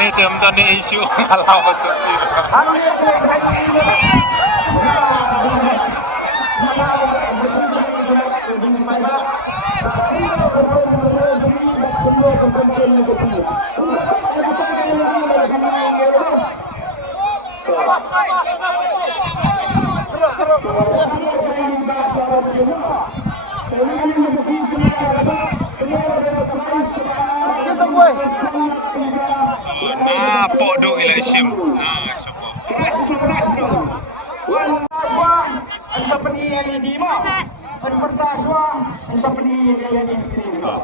ni teman-teman ni isu kalau masuk tu. Nah, podok election. Nah, siapa? Ras dong. Aswa, ang sa paniyali mo. Ang pertaswa, ang sa paniyali mo.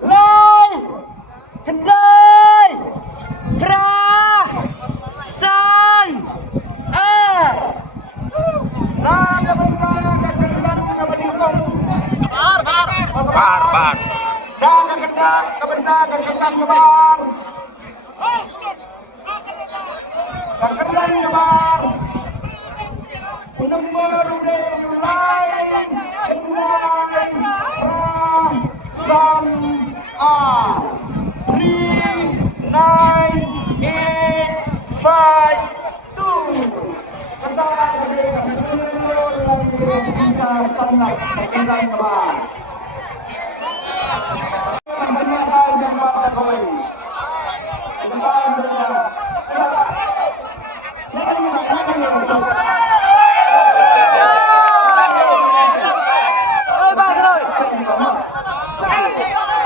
Lai, kendai, kerah, san, Naga berkala kekendan ke meningkong. Bar. Naga kendang ke benda kekendan ke bar. Kekendan ke bar. Nomor udah mulai. Kendai, kerah, san, 3, 9, 8, 5, 2. Bisa sangat berkendang kembali. Banyak yang pada kembali.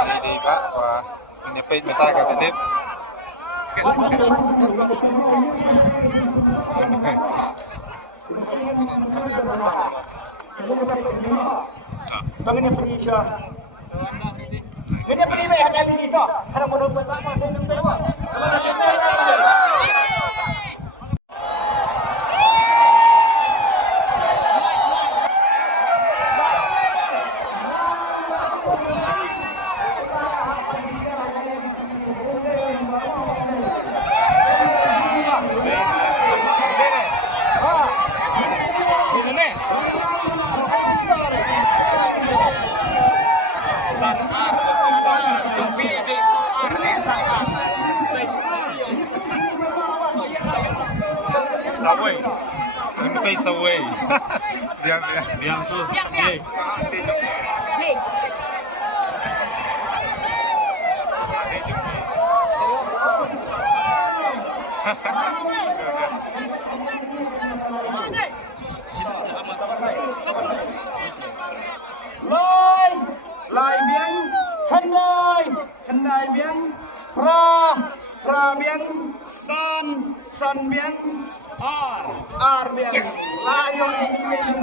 Jadi Pak, wah, ini page minta ke slip. Bagaimana Indonesia? Ini penilai kali ini kok. Karena menurut Bapak ada yang dewa. Subway. Ini pay Subway. Diam tu. Lai biang, kendai biang, pra biang, san biang, ar biang. Layo ini biang